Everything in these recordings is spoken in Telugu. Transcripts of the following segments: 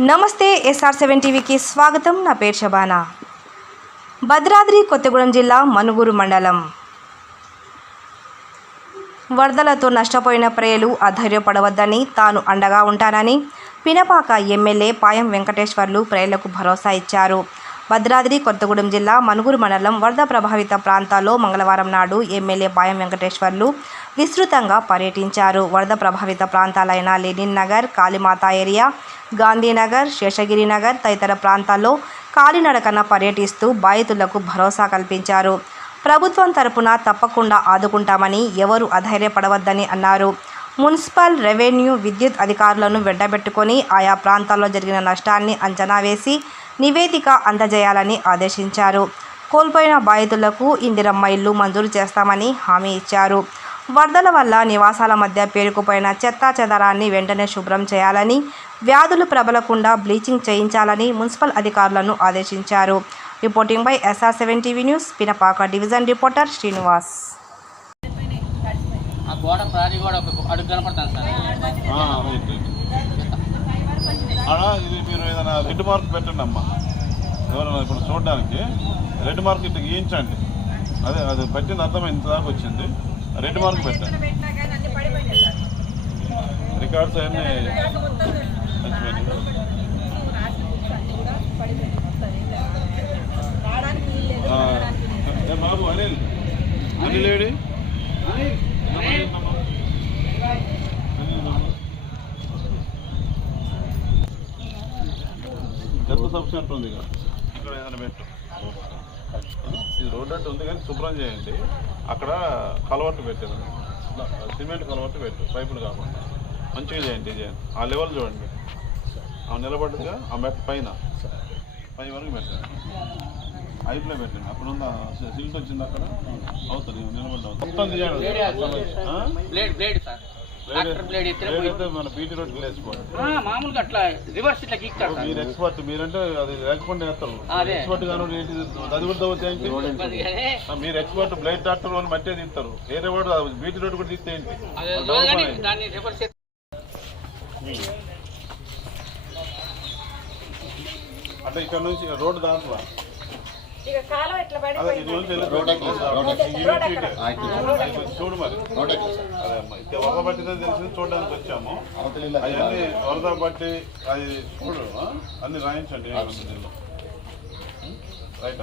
నమస్తే ఎస్ఆర్ సెవెన్ టీవీకి స్వాగతం. నా పేరు షబానా. భద్రాద్రి కొత్తగూడెం జిల్లా మనుగురు మండలం. వరదలతో నష్టపోయిన ప్రజలు అధైర్యపడవద్దని తాను అండగా ఉంటానని పినపాక ఎమ్మెల్యే పాయం వెంకటేశ్వర్లు ప్రజలకు భరోసా ఇచ్చారు. భద్రాద్రి కొత్తగూడెం జిల్లా మనుగురు మండలం వరద ప్రభావిత ప్రాంతాల్లో మంగళవారం నాడు ఎమ్మెల్యే పాయం వెంకటేశ్వర్లు విస్తృతంగా పర్యటించారు. వరద ప్రభావిత ప్రాంతాలైన లెనిన్ నగర్ కాళీమాత ఏరియా గాంధీనగర్ శేషగిరి నగర్ తదితర ప్రాంతాల్లో కాలినడకన పర్యటిస్తూ బాధితులకు భరోసా కల్పించారు. ప్రభుత్వం తరపున తప్పకుండా ఆదుకుంటామని ఎవరు అధైర్యపడవద్దని అన్నారు. మున్సిపల్ రెవెన్యూ విద్యుత్ అధికారులను వెంటబెట్టుకొని ఆయా ప్రాంతాల్లో జరిగిన నష్టాన్ని అంచనా వేసి నివేదిక అందజేయాలని ఆదేశించారు. కోల్పోయిన బాధితులకు ఇందిరమ్మ ఇల్లు మంజూరు చేస్తామని హామీ ఇచ్చారు. వరదల వల్ల నివాసాల మధ్య పేరుకుపోయిన చెత్తా చెదరాన్ని వెంటనే శుభ్రం చేయాలని వ్యాధులు ప్రబలకుండా బ్లీచింగ్ చేయించాలని మున్సిపల్ అధికారులను ఆదేశించారు. Reporting by SR seven TV news Pinapaka division reporter Srinivas. ఆ గోడ ప్రారీ గోడ ఒక అడుగు కనపడతాను సార్. ఇది మీరు ఏదైనా రెడ్ మార్క్ పెట్టండి అమ్మా. ఎవరైనా ఇప్పుడు చూడడానికి రెడ్ మార్క్ ఇట్లా గీయించండి. అదే అది పెట్టిన అర్థం ఇంత దాకా వచ్చింది. రెడ్ మార్క్ పెట్టండి. రికార్డ్స్ అన్నీ ఏ బాబు అనిల్ అనిల్ ఏడి అనిల్ బాబు. సబ్స్టెంట్ ఉంది ఇక్కడ ఇక్కడ ఏదైనా పెట్టు. ఇది రోడ్ అట్టు ఉంది కానీ శుభ్రం చేయండి. అక్కడ కలవట్టు పెట్టారు సిమెంట్ కలవట్టు పెట్టు పైపులు కాకుండా. మంచిగా చేయండి చేయండి ఆ లెవెల్ చూడండి. ఆ నిలబడ్డగా ఆ మెట్ పైన. పై వరకు పెట్టండి. హైట్లో పెట్టండి. అక్కడ ఉన్న సిల్ట్ వచ్చింది అక్కడ? అవుతుంది నిలబడ్డా మొత్తం మన బీటీ రోడ్ వేసుకోండి ఆ, మామూలుగా అట్లా రివర్స్ ఇట్లా గీక్తారు సార్ మీరు ఎక్స్పర్ట్ మీరంటే అది లేకుండా వేస్తారు. అదే. ఎక్స్పర్ట్ అది కూడా మీరు ఎక్స్పర్ట్ బ్లైట్ డాక్టర్ అని మట్టే తీస్తారు. వేరే వాడు బీటీ రోడ్ కూడా దాన్ని రివర్స్ అంటే ఇక్కడ నుంచి రోడ్ దాంట్లో ఇక కాలం ఎట్లా పడి చూడు మరి. వరద పట్టిందని తెలిసింది చూడడానికి వచ్చాము. అవన్నీ వరద పట్టి అది చూడు? అన్ని రాయించండి. రైట్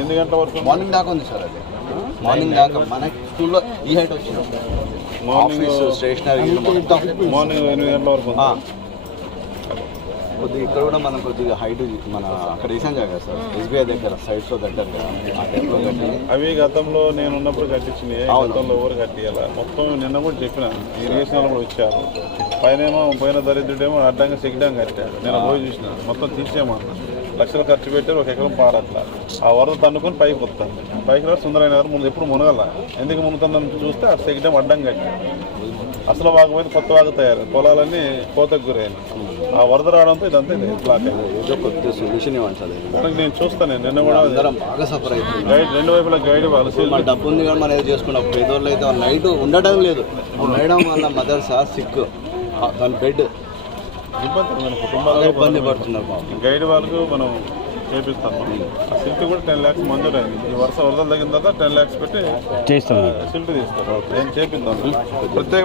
ఎన్ని గంటల వరకు? మార్నింగ్ దాకా ఉంది సార్ అది. మార్నింగ్ దాకా. మన స్కూల్లో ఈ హైట్ వచ్చింది. మార్నింగ్ ఆఫీస్ స్టేషనరీ మార్నింగ్ ఎనిమిది గంటల వరకు. కొద్దిగా ఇక్కడ కూడా మనం కొద్దిగా హైట్ మన అక్కడ రీసెంట్ కదా సార్. ఎస్బీఐ దగ్గర సైడ్స్లో దగ్గర అవి గతంలో నేను ఉన్నప్పుడు కట్టించినాయి అవును. గతంలో ఎవరు కట్టియాల? మొత్తం నిన్న కూడా చెప్పిన. ఇరిగేషన్ వాళ్ళు కూడా వచ్చారు. పైనేమో పోయిన దరిద్రుడేమో అడ్డంగా సిగ్గడం కట్టాడు. నేను పోయి చూసిన. మొత్తం తీసేయమన్నా లక్షలు ఖర్చు పెట్టారు ఒక ఎకరం పారట్ల ఆ వరద తన్నుకొని పైకి వస్తుంది పైకి రా సుందరైన గారు ముందు ఎప్పుడు మునగల. ఎందుకు మునుగుతుందని చూస్తే ఆ సిగ్గడం అడ్డం కట్టాడు అసలు వాకపోతే కొత్త వాగు తయారు పొలాలన్నీ కోతకు గురైన ఆ వరద రావడంతో ఇదంతా ఇది బ్లాక్ అయింది. కొద్దిగా సొల్యూషన్ సార్. మనకి నేను చూస్తాను నిన్న కూడా బాగా సఫర్ అవుతుంది గైడ్ రెండు వైపులా గైడ్ వాళ్ళు డబ్బు ఉంది కానీ మనం ఏదో చేసుకున్నాం పేదోళ్ళు అయితే నైట్ ఉండటం లేదు. ఉండడం వల్ల మదర్స్ సిక్ దాని బెడ్ ఇబ్బంది కుటుంబాల్లో ఇబ్బంది పడుతున్నారు గైడ్ వాళ్ళకు మనం చేపిస్తాము ఆ సిల్ట్ కూడా టెన్ ల్యాక్స్ మంజూరు అయింది ఈ వరుస వరదలు తగిన తర్వాత టెన్ ల్యాక్స్ పెట్టి సిల్ట్ తీస్తారు. ఏం చేపిద్దాం? ప్రత్యేక